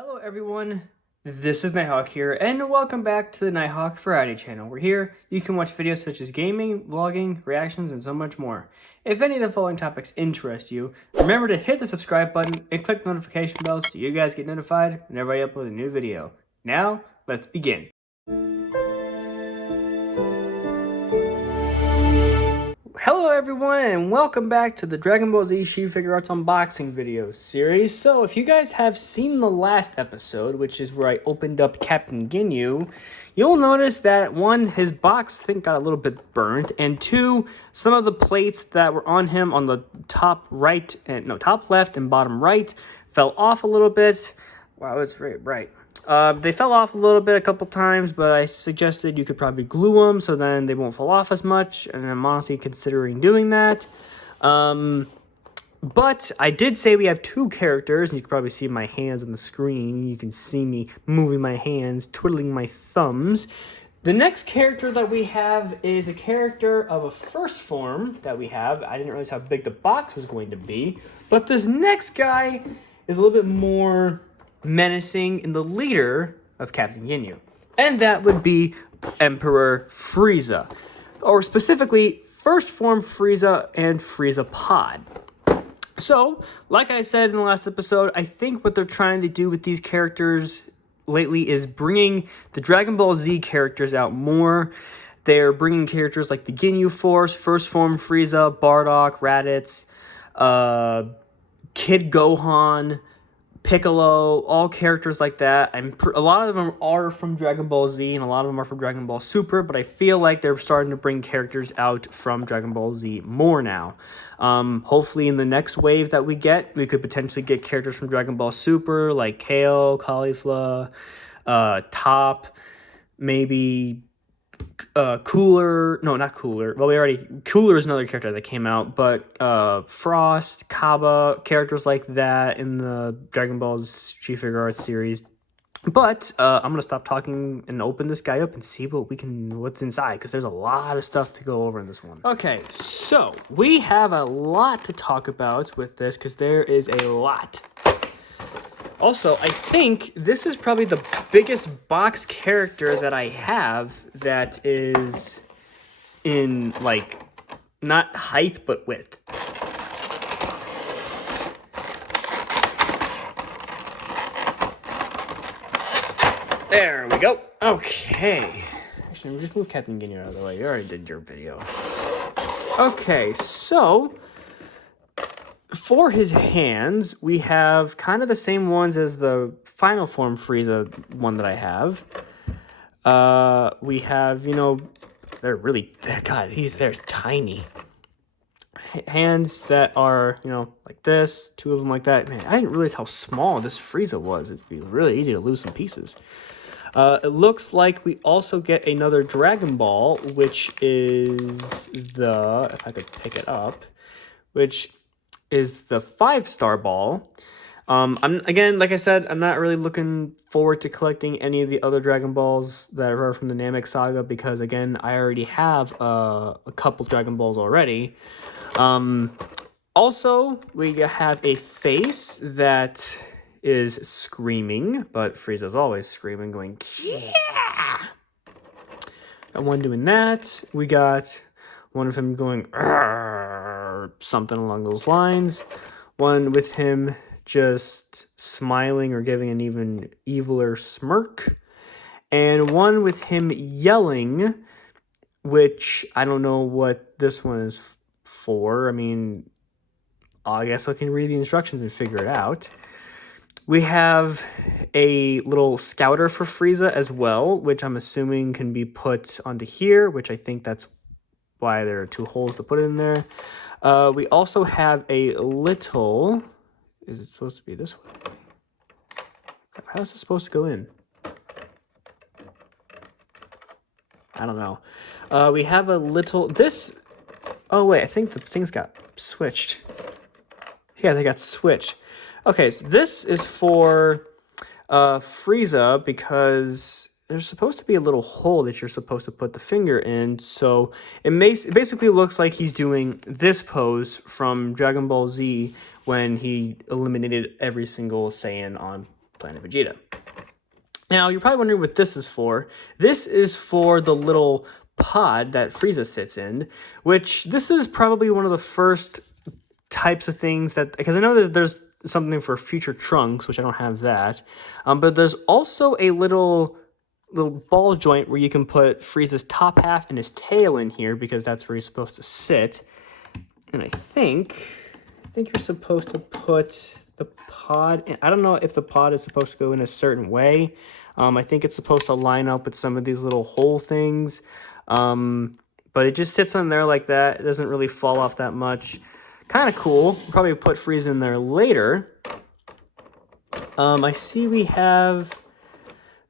Hello everyone, this is Nighthawk here, and welcome back to the Nighthawk Variety channel. We're here, you can watch videos such as gaming, vlogging, reactions, and so much more. If any of the following topics interest you, remember to hit the subscribe button and click the notification bell so you guys get notified whenever I upload a new video. Now, let's begin. Hello everyone, and welcome back to the Dragon Ball Z Figuarts unboxing video series. So if you guys have seen the last episode, which is where I opened up Captain Ginyu, you'll notice that one, his box I think got a little bit burnt, and two, some of the plates that were on him on the top left and bottom right fell off a little bit. Wow, it's very bright. They fell off a little bit a couple times, but I suggested you could probably glue them so then they won't fall off as much, and I'm honestly considering doing that. But I did say we have two characters, and you can probably see my hands on the screen. You can see me moving my hands, twiddling my thumbs. The next character that we have is a character of a first form that we have. I didn't realize how big the box was going to be, but this next guy is a little bit more menacing in the leader of Captain Ginyu, and that would be Emperor Frieza, or specifically First Form Frieza and Frieza Pod. So, like I said in the last episode, I think what they're trying to do with these characters lately is bringing the Dragon Ball Z characters out more. They're bringing characters like the Ginyu Force, First Form Frieza, Bardock, Raditz, Kid Gohan, Piccolo, all characters like that. A lot of them are from Dragon Ball Z, and a lot of them are from Dragon Ball Super, but I feel like they're starting to bring characters out from Dragon Ball Z more now. Hopefully in the next wave that we could potentially get characters from Dragon Ball Super, like Kale, Caulifla, Top, maybe Cooler. No, not Cooler. Well, Cooler is another character that came out, but Frost, Kaba, characters like that in the Dragon Ball Z Figuarts series. But I'm gonna stop talking and open this guy up and see what's inside, because there's a lot of stuff to go over in this one. Okay, so we have a lot to talk about with this, because there is a lot. Also, I think this is probably the biggest box character that I have that is in, like, not height, but width. There we go. Okay. Actually, we just move Captain Ginyu out of the way. You already did your video. Okay, so for his hands, we have kind of the same ones as the Final Form Frieza one that I have. We have, they're really, God, they're tiny. Hands that are, like this, two of them like that. Man, I didn't realize how small this Frieza was. It'd be really easy to lose some pieces. It looks like we also get another Dragon Ball, which is if I could pick it up, which is the 5-star ball. Again, like I said, I'm not really looking forward to collecting any of the other Dragon Balls that are from the Namek saga, because again, I already have a couple Dragon Balls already. Also, we have a face that is screaming, but Frieza's always screaming, going, yeah! Got one doing that. We got one of him going, something along those lines. One with him just smiling or giving an even eviler smirk. And one with him yelling, which I don't know what this one is for. I mean, I guess I can read the instructions and figure it out. We have a little scouter for Frieza as well, which I'm assuming can be put onto here, which I think that's why there are two holes to put it in there. We also have a little... Is it supposed to be this way? How is it supposed to go in? I don't know. We have a little... Oh, wait, I think the things got switched. Yeah, they got switched. Okay, so this is for Frieza, because there's supposed to be a little hole that you're supposed to put the finger in. So it basically looks like he's doing this pose from Dragon Ball Z when he eliminated every single Saiyan on Planet Vegeta. Now, you're probably wondering what this is for. This is for the little pod that Frieza sits in, which this is probably one of the first types of things that, because I know that there's something for future Trunks, which I don't have that, but there's also a little ball joint where you can put Frieza's top half and his tail in here, because that's where he's supposed to sit. And I think you're supposed to put the pod in. I don't know if the pod is supposed to go in a certain way. I think it's supposed to line up with some of these little hole things. But it just sits on there like that. It doesn't really fall off that much. Kind of cool. We'll probably put Frieza in there later. I see we have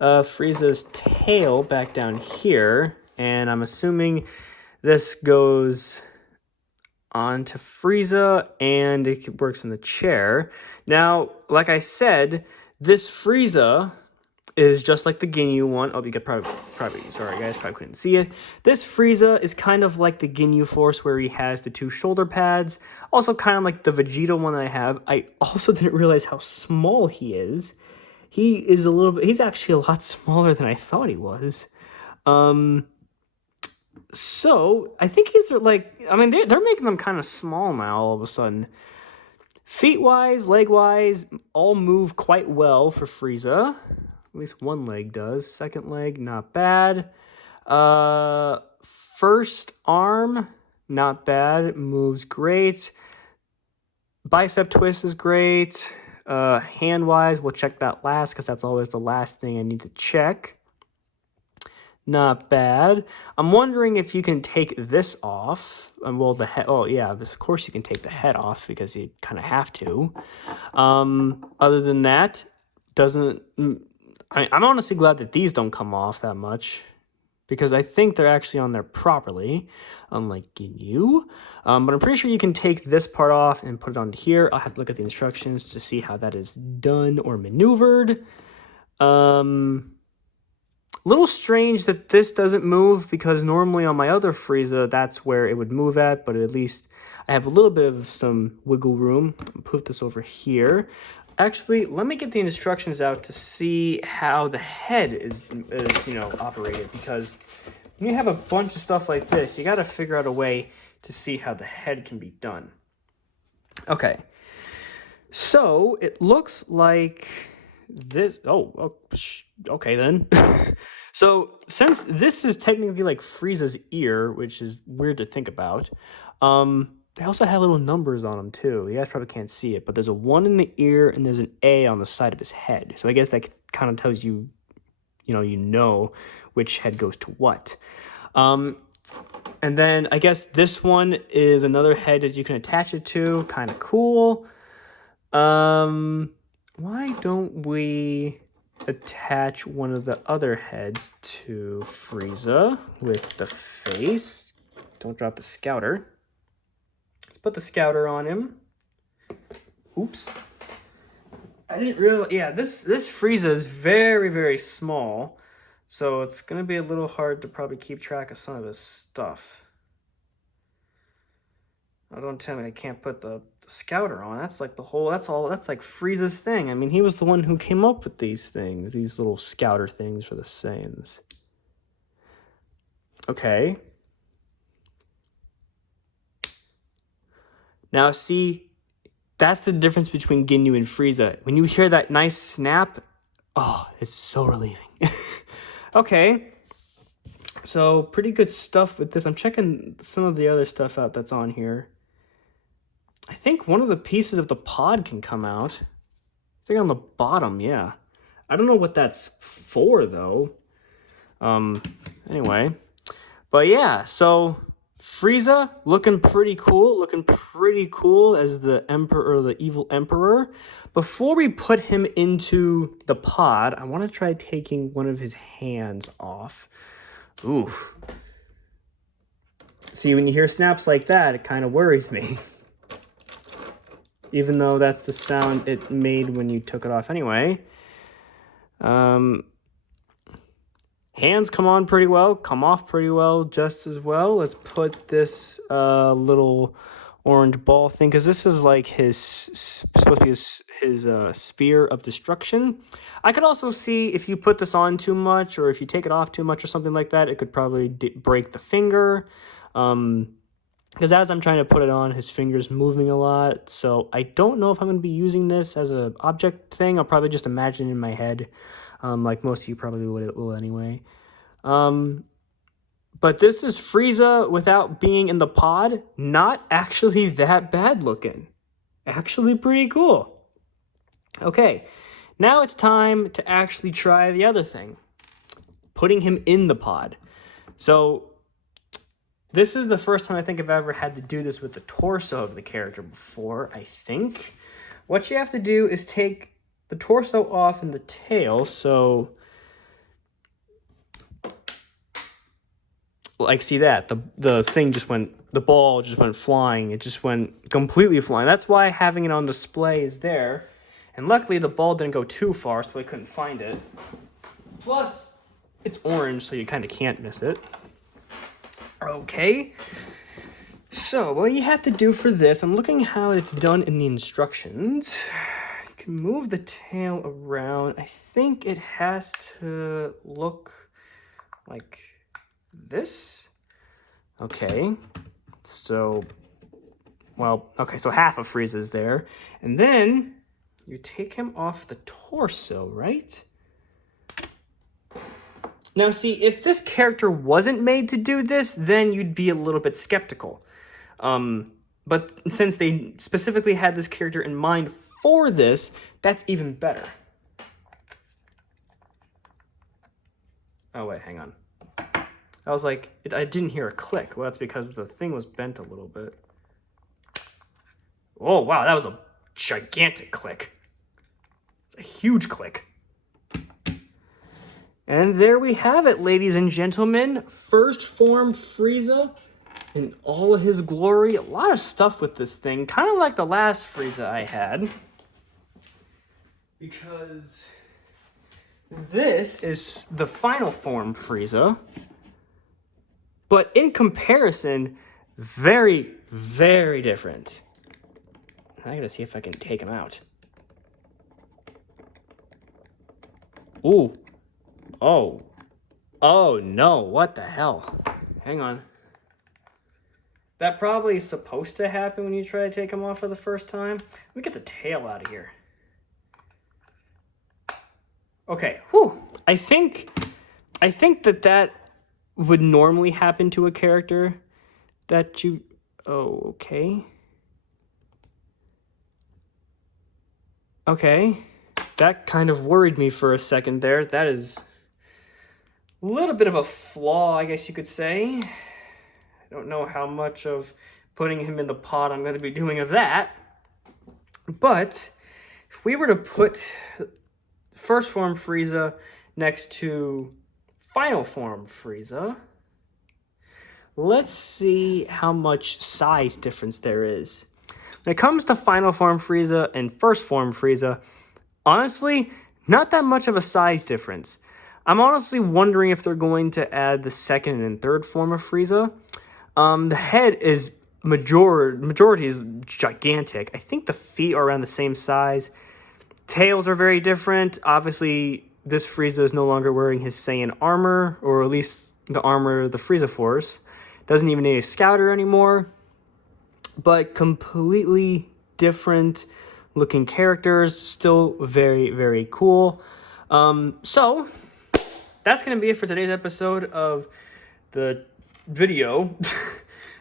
Frieza's tail back down here. And I'm assuming this goes onto Frieza and it works in the chair. Now, like I said, this Frieza is just like the Ginyu one. Oh, you could probably, sorry guys, probably couldn't see it. This Frieza is kind of like the Ginyu Force, where he has the 2 shoulder pads. Also kind of like the Vegeta one I have. I also didn't realize how small he is. He is he's actually a lot smaller than I thought he was. So I think he's like, I mean, they're making them kind of small now all of a sudden. Feet-wise, leg-wise, all move quite well for Frieza. At least one leg does. Second leg, not bad. First arm, not bad. It moves great. Bicep twist is great. Hand-wise, we'll check that last, because that's always the last thing I need to check. Not bad. I'm wondering if you can take this off. Well, the head. Oh, yeah, of course you can take the head off, because you kind of have to. Other than that, I'm honestly glad that these don't come off that much, because I think they're actually on there properly, unlike Ginyu. But I'm pretty sure you can take this part off and put it onto here. I'll have to look at the instructions to see how that is done or maneuvered. Little strange that this doesn't move, because normally on my other Frieza, that's where it would move at, but at least I have a little bit of some wiggle room. I'll put this over here. Actually, let me get the instructions out to see how the head is operated, because when you have a bunch of stuff like this, you got to figure out a way to see how the head can be done. Okay. So, it looks like this. Oh okay then. So, since this is technically like Frieza's ear, which is weird to think about, they also have little numbers on them too. You guys probably can't see it, but there's a 1 in the ear and there's an A on the side of his head. So I guess that kind of tells you, you know which head goes to what. And then I guess this one is another head that you can attach it to. Kind of cool. Why don't we attach one of the other heads to Frieza with the face? Don't drop the scouter. Put the scouter on him. Oops. I didn't realize. Yeah, this Frieza is very, very small. So it's going to be a little hard to probably keep track of some of this stuff. Oh, don't tell me I can't put the scouter on. That's like that's like Frieza's thing. I mean, he was the one who came up with these things. These little scouter things for the Saiyans. Okay. Now, see, that's the difference between Ginyu and Frieza. When you hear that nice snap, oh, it's so relieving. Okay, so pretty good stuff with this. I'm checking some of the other stuff out that's on here. I think one of the pieces of the pod can come out. I think on the bottom, yeah. I don't know what that's for, though. Anyway. But yeah, so Frieza looking pretty cool as the emperor, or the evil emperor. Before we put him into the pod, I want to try taking one of his hands off. Ooh. See, when you hear snaps like that, it kind of worries me. Even though that's the sound it made when you took it off anyway. Hands come off pretty well, just as well. Let's put this little orange ball thing, because this is like his supposed to be his sphere of destruction. I could also see if you put this on too much, or if you take it off too much or something like that, it could probably break the finger. Because as I'm trying to put it on, his finger's moving a lot. So I don't know if I'm going to be using this as an object thing. I'll probably just imagine it in my head, like most of you probably will anyway. But this is Frieza without being in the pod. Not actually that bad looking. Actually pretty cool. Okay, now it's time to actually try the other thing. Putting him in the pod. So this is the first time I think I've ever had to do this with the torso of the character before, I think. What you have to do is take the torso off and the tail, so... Like, see that? The thing just went... The ball just went flying. It just went completely flying. That's why having it on display is there. And luckily, the ball didn't go too far, so I couldn't find it. Plus, it's orange, so you kind of can't miss it. Okay, so what you have to do for this, I'm looking how it's done in the instructions. You can move the tail around. I think it has to look like this. Okay, so, well, okay, so half of Frieza is there. And then you take him off the torso, right? Now, see, if this character wasn't made to do this, then you'd be a little bit skeptical. But since they specifically had this character in mind for this, that's even better. Oh, wait, hang on. I was like, I didn't hear a click. Well, that's because the thing was bent a little bit. Oh, wow, that was a gigantic click. It's a huge click. And there we have it, ladies and gentlemen. First form Frieza in all of his glory. A lot of stuff with this thing. Kind of like the last Frieza I had. Because this is the final form Frieza. But in comparison, very, very different. I gotta see if I can take him out. Ooh. Oh no, what the hell? Hang on. That probably is supposed to happen when you try to take him off for the first time. Let me get the tail out of here. Okay, whew. I think that would normally happen to a character that you... Oh, okay. Okay. That kind of worried me for a second there. That is a little bit of a flaw, I guess you could say. I don't know how much of putting him in the pod I'm going to be doing of that. But if we were to put first form Frieza next to final form Frieza, let's see how much size difference there is. When it comes to final form Frieza and first form Frieza, honestly, not that much of a size difference. I'm honestly wondering if they're going to add the second and third form of Frieza. The head is majority is gigantic. I think the feet are around the same size. Tails are very different. Obviously, this Frieza is no longer wearing his Saiyan armor, or at least the armor of the Frieza Force. Doesn't even need a scouter anymore. But completely different looking characters. Still very, very cool. So, that's going to be it for today's episode of the video.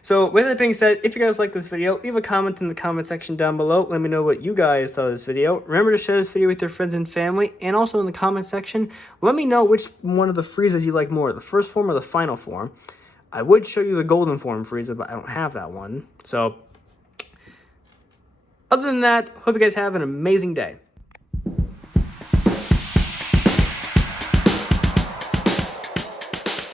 So, with that being said, if you guys like this video, leave a comment in the comment section down below. Let me know what you guys thought of this video. Remember to share this video with your friends and family. And also in the comment section, let me know which one of the Friezas you like more, the first form or the final form. I would show you the golden form Frieza, but I don't have that one. So, other than that, hope you guys have an amazing day.